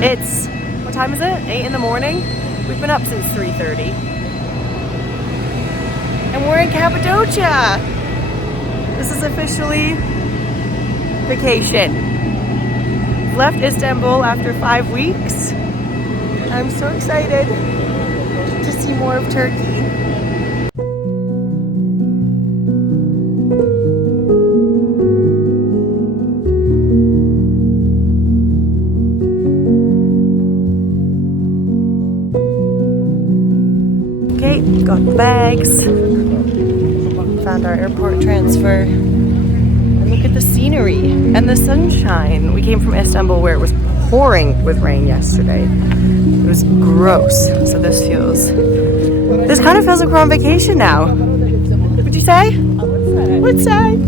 It's, what time is it? 8 in the morning? We've been up since 3:30. And we're in Cappadocia! This is officially vacation. Left Istanbul after 5 weeks. I'm so excited to see more of Turkey. Okay, got the bags. Found our airport transfer. And look at the scenery and the sunshine. We came from Istanbul where it was pouring with rain yesterday. It was gross. So this kind of feels like we're on vacation now. What'd you say? I would say.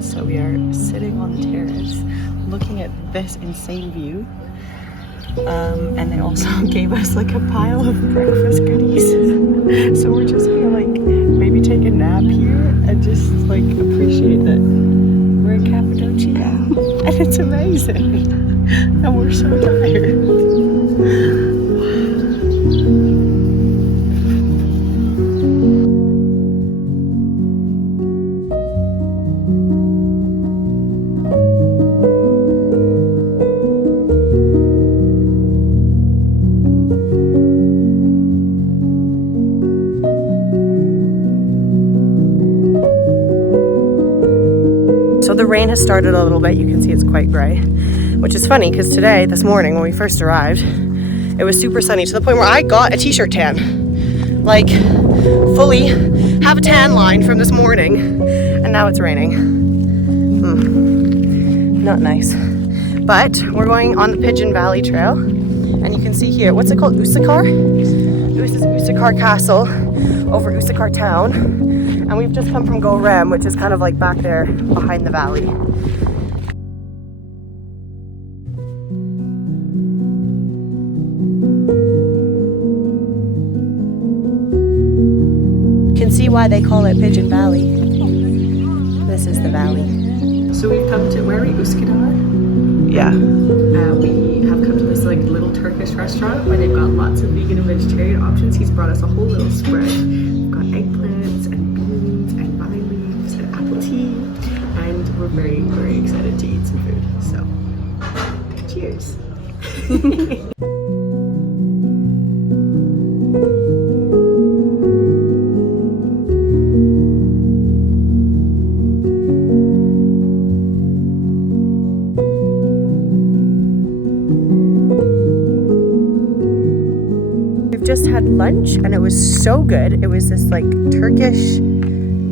So we are sitting on the terrace looking at this insane view, and they also gave us like a pile of breakfast goodies. So we're just gonna like maybe take a nap here and just like appreciate that we're in Cappadocia and it's amazing and we're so tired. So the rain has started a little bit. You can see it's quite gray, which is funny because today, this morning when we first arrived, it was super sunny to the point where I got a t-shirt tan. Like fully have a tan line from this morning, and now it's raining. Not nice. But we're going on the Pigeon Valley Trail, and you can see here, what's it called? Usakar? This is Usakar Castle over Usakar town. And we've just come from Gorem, which is kind of like back there behind the valley. You can see why they call it Pigeon Valley. This is the valley. So we've come to, where are we? Üsküdar? Yeah. We have come to this like little Turkish restaurant where they've got lots of vegan and vegetarian options. He's brought us a whole little spread. We've got eggplants and tea, and we're very, very excited to eat some food. So, cheers. We've just had lunch and it was so good. It was this like Turkish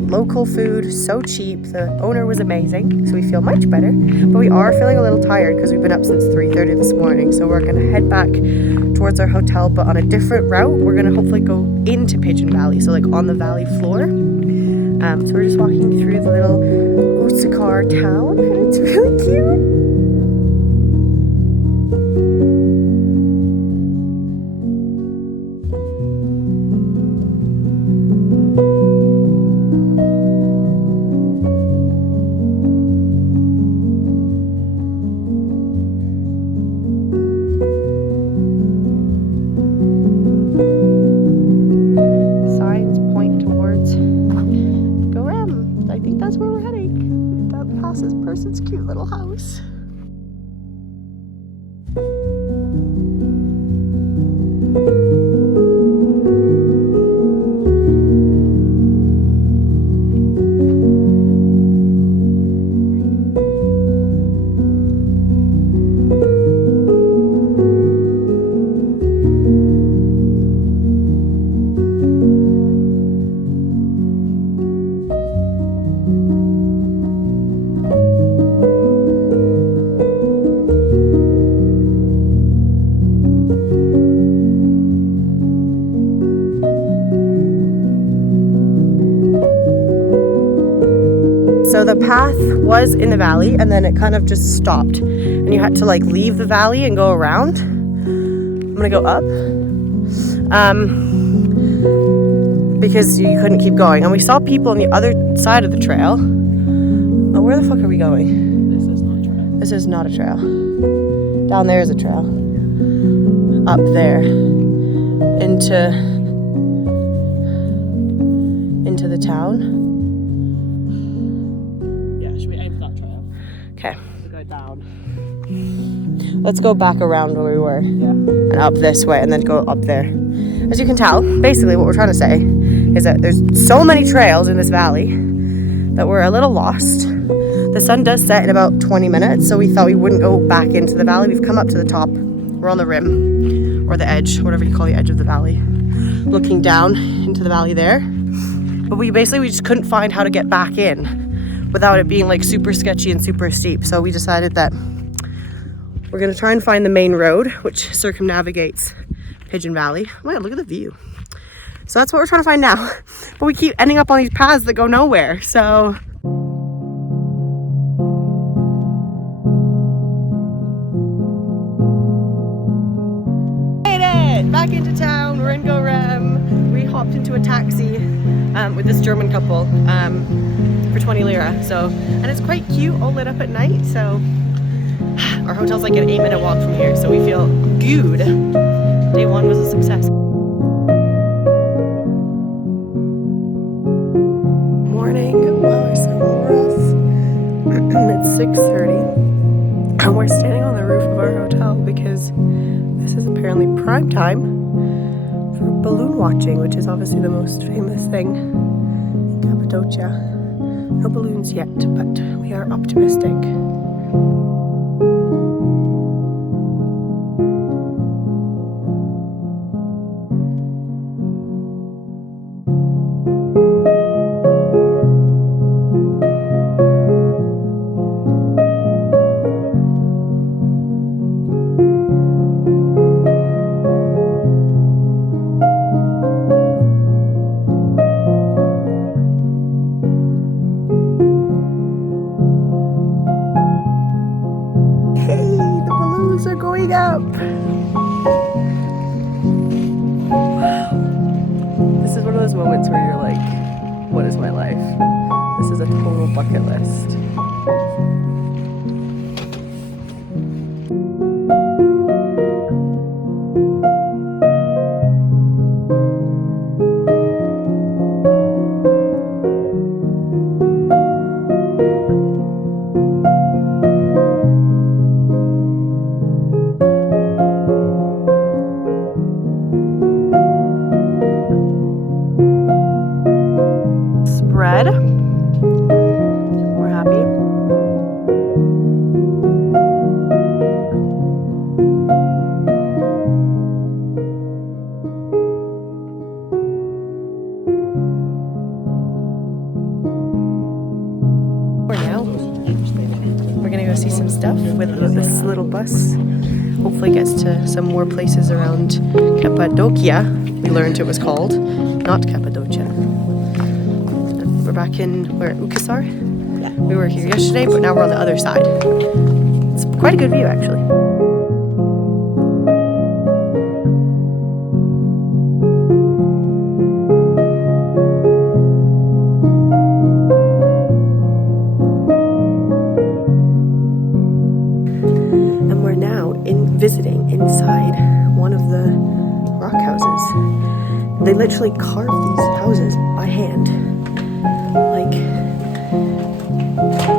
local food, so cheap. The owner was amazing, so we feel much better. But we are feeling a little tired because we've been up since 3:30 this morning. So we're gonna head back towards our hotel, but on a different route. We're gonna hopefully go into Pigeon Valley, so like on the valley floor. So we're just walking through the little Usakar town, and it's really cute. Person's cute little house. the path was in the valley and then it kind of just stopped. And you had to like leave the valley and go around. I'm gonna go up. Because you couldn't keep going. And we saw people on the other side of the trail. Oh, where the fuck are we going? This is not a trail. This is not a trail. Down there is a trail. Up there. Into the town. Yeah, should we aim for that trail? Okay. We go down. Let's go back around where we were. Yeah. And up this way and then go up there. As you can tell, basically what we're trying to say is that there's so many trails in this valley that we're a little lost. The sun does set in about 20 minutes, so we thought we wouldn't go back into the valley. We've come up to the top. We're on the rim, or the edge, whatever you call the edge of the valley, looking down into the valley there. But we just couldn't find how to get back in without it being like super sketchy and super steep. So we decided that we're gonna try and find the main road, which circumnavigates Pigeon Valley. Wow, look at the view. So that's what we're trying to find now. But we keep ending up on these paths that go nowhere, so. Made it! Back into town, we're in Gorem. We hopped into a taxi with this German couple for 20 lira. So, and it's quite cute, all lit up at night, so. Our hotel's like an 8-minute walk from here, so we feel good. Day one was a success. Morning. Wow, it's so rough. It's 6:30 and we're standing on the roof of our hotel because this is apparently prime time for balloon watching, which is obviously the most famous thing in Cappadocia. No balloons yet, but we are optimistic. Are going up. Wow. This is one of those moments where you're like, what is my life? This is a total bucket list. We're happy. We're gonna go see some stuff with this little bus. Hopefully gets to some more places around Cappadocia. We learned it was called, not Cappadocia. We're back in, we're at Ukasar. Yeah. We were here yesterday, but now we're on the other side. It's quite a good view, actually. And we're now visiting inside one of the rock houses. They literally carved these houses by hand. Like,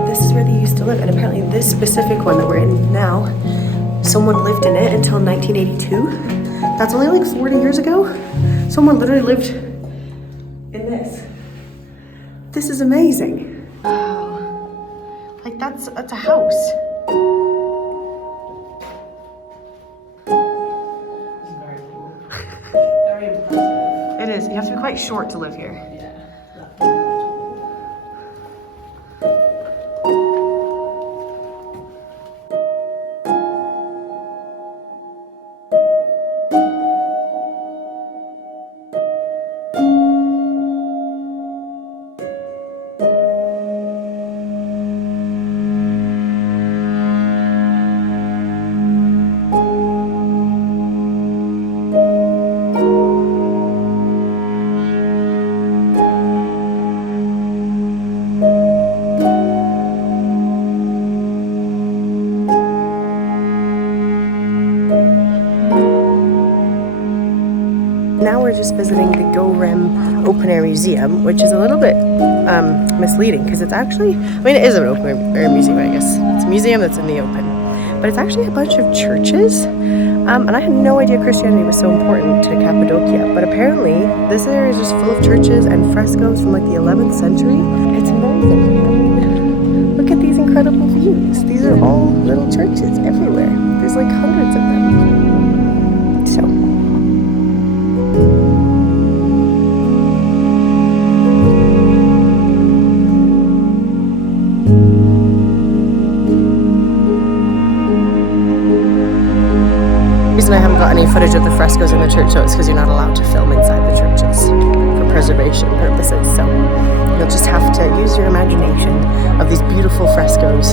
this is where they used to live, and apparently this specific one that we're in now, someone lived in it until 1982. That's only like 40 years ago. Someone literally lived in this. This is amazing. Wow. Like that's a house. Very cool. Very impressive. It is. You have to be quite short to live here. Yeah. just visiting the Go-Rem Open Air Museum, which is a little bit misleading because it's actually, I mean, it is an open air museum, I guess. It's a museum that's in the open, but it's actually a bunch of churches. And I had no idea Christianity was so important to Cappadocia, but apparently this area is just full of churches and frescoes from like the 11th century. It's amazing. I mean, look at these incredible views. These are all little churches everywhere. There's like hundreds of them. So. I haven't got any footage of the frescoes in the church, so it's because you're not allowed to film inside the churches for preservation purposes. So you'll just have to use your imagination of these beautiful frescoes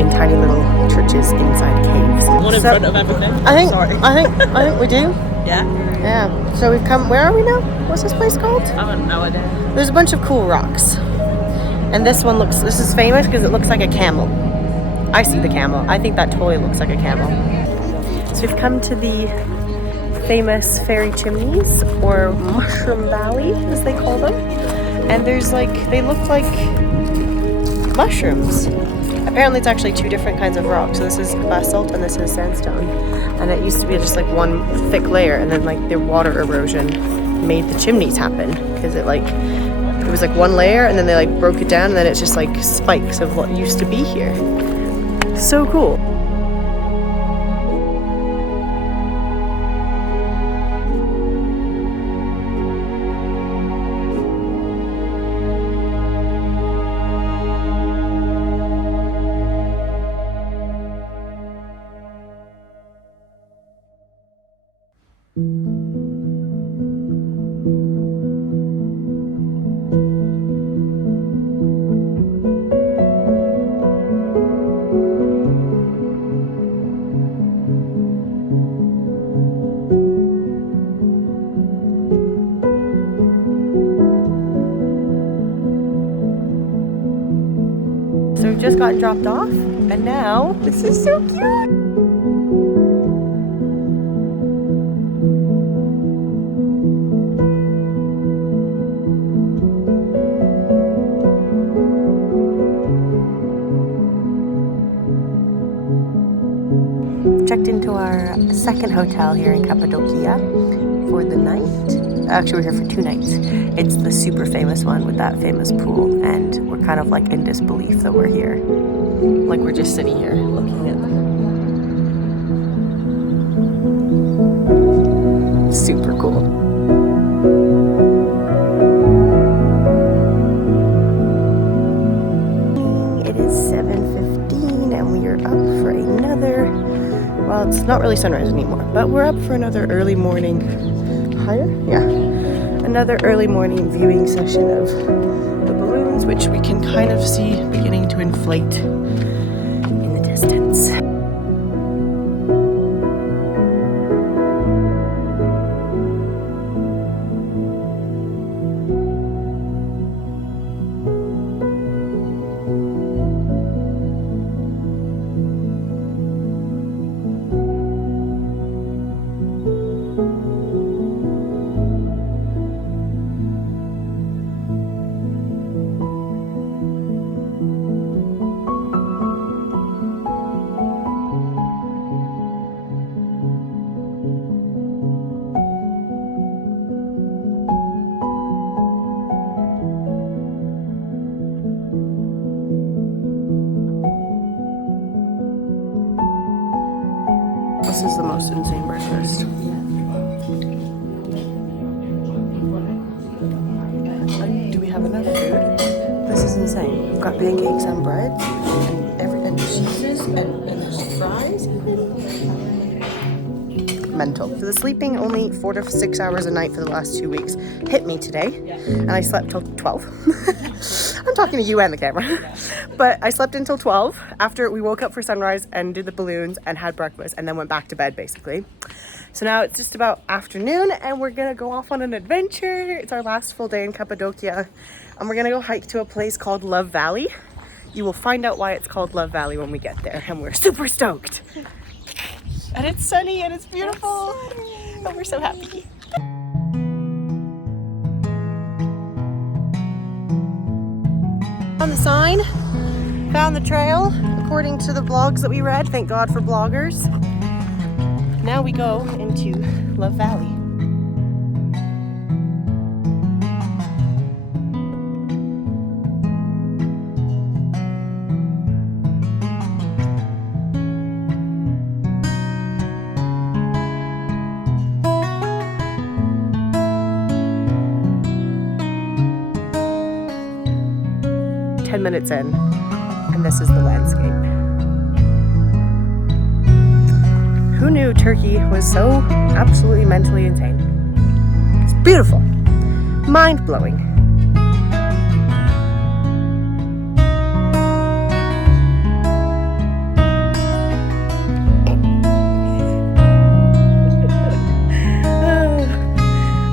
in tiny little churches inside caves. One in front of everything. I think we do. Yeah. Yeah. So we've come. Where are we now? What's this place called? I have no idea. There's a bunch of cool rocks, and this one looks. This is famous because it looks like a camel. I see the camel. I think that totally looks like a camel. So we've come to the famous fairy chimneys, or Mushroom Valley, as they call them. And there's like, they look like mushrooms. Apparently it's actually two different kinds of rock. So this is basalt and this is sandstone. And it used to be just like one thick layer, and then like the water erosion made the chimneys happen. Because it was like one layer, and then they like broke it down, and then it's just like spikes of what used to be here. So cool. So we've just gotten dropped off, and now this is so cute. Checked into our second hotel here in Cappadocia for the night. Actually, we're here for 2 nights. It's the super famous one with that famous pool, and we're kind of like in disbelief that we're here. Like we're just sitting here looking at them. Super cool. It is 7:15 and we are up for another, well, it's not really sunrise anymore, but we're up for another early morning another early morning viewing session of the balloons, which we can kind of see beginning to inflate in the distance. This is the most insane breakfast. Do we have enough food? This is insane. We've got pancakes and bread and cheeses and there's fries. Mental. So the sleeping only 4 to 6 hours a night for the last 2 weeks hit me today, and I slept till 12. I'm talking to you and the camera. But I slept until 12 after we woke up for sunrise and did the balloons and had breakfast and then went back to bed basically. So now it's just about afternoon and we're gonna go off on an adventure. It's our last full day in Cappadocia and we're gonna go hike to a place called Love Valley. You will find out why it's called Love Valley when we get there, and we're super stoked. And it's sunny and it's beautiful and we're so happy. on the sign. Found the trail according to the blogs that we read. Thank God for bloggers. Now we go into Love Valley. Minutes in, and this is the landscape. Who knew Turkey was so absolutely mentally insane? It's beautiful, mind-blowing.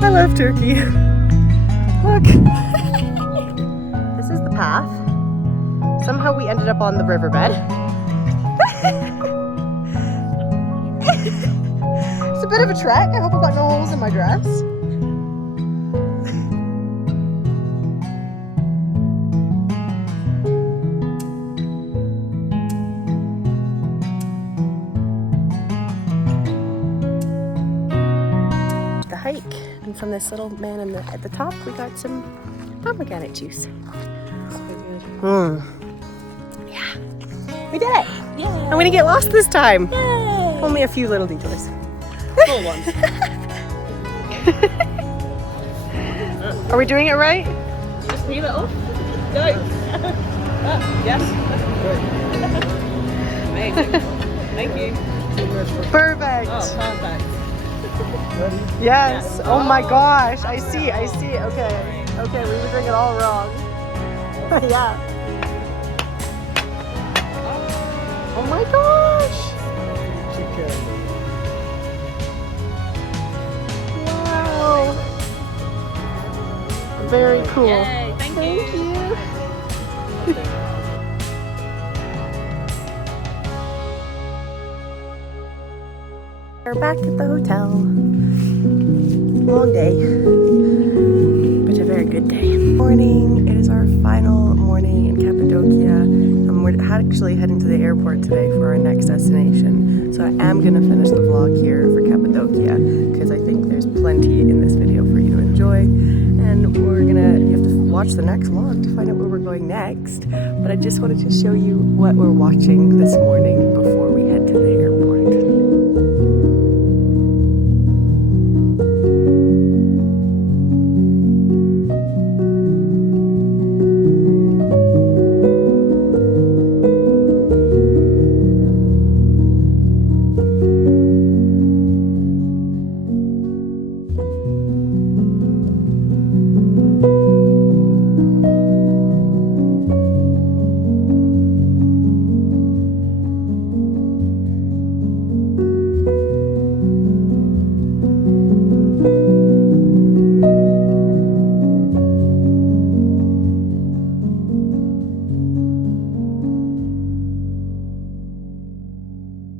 I love Turkey. Look. This is the path. Somehow we ended up on the riverbed. It's a bit of a trek. I hope I've got no holes in my dress. The hike, and from this little man at the top, we got some pomegranate juice. We did it! Yay! I'm gonna get lost this time. Yay! Only a few little detours. Full ones. Are we doing it right? Just leave it off. Go. Yes. Amazing. Thank you. Perfect. Oh, perfect. Yes. Oh my gosh. I see. Okay. Okay, we were doing it all wrong. Yeah. Oh my gosh! Wow! Very cool. Yay, thank you. We're back at the hotel. Long day, but a very good day. Morning. It is our final morning in Cappadocia. We're actually heading to the airport today for our next destination. So I am going to finish the vlog here for Cappadocia because I think there's plenty in this video for you to enjoy. And you have to watch the next vlog to find out where we're going next. But I just wanted to show you what we're watching this morning before we head to the airport.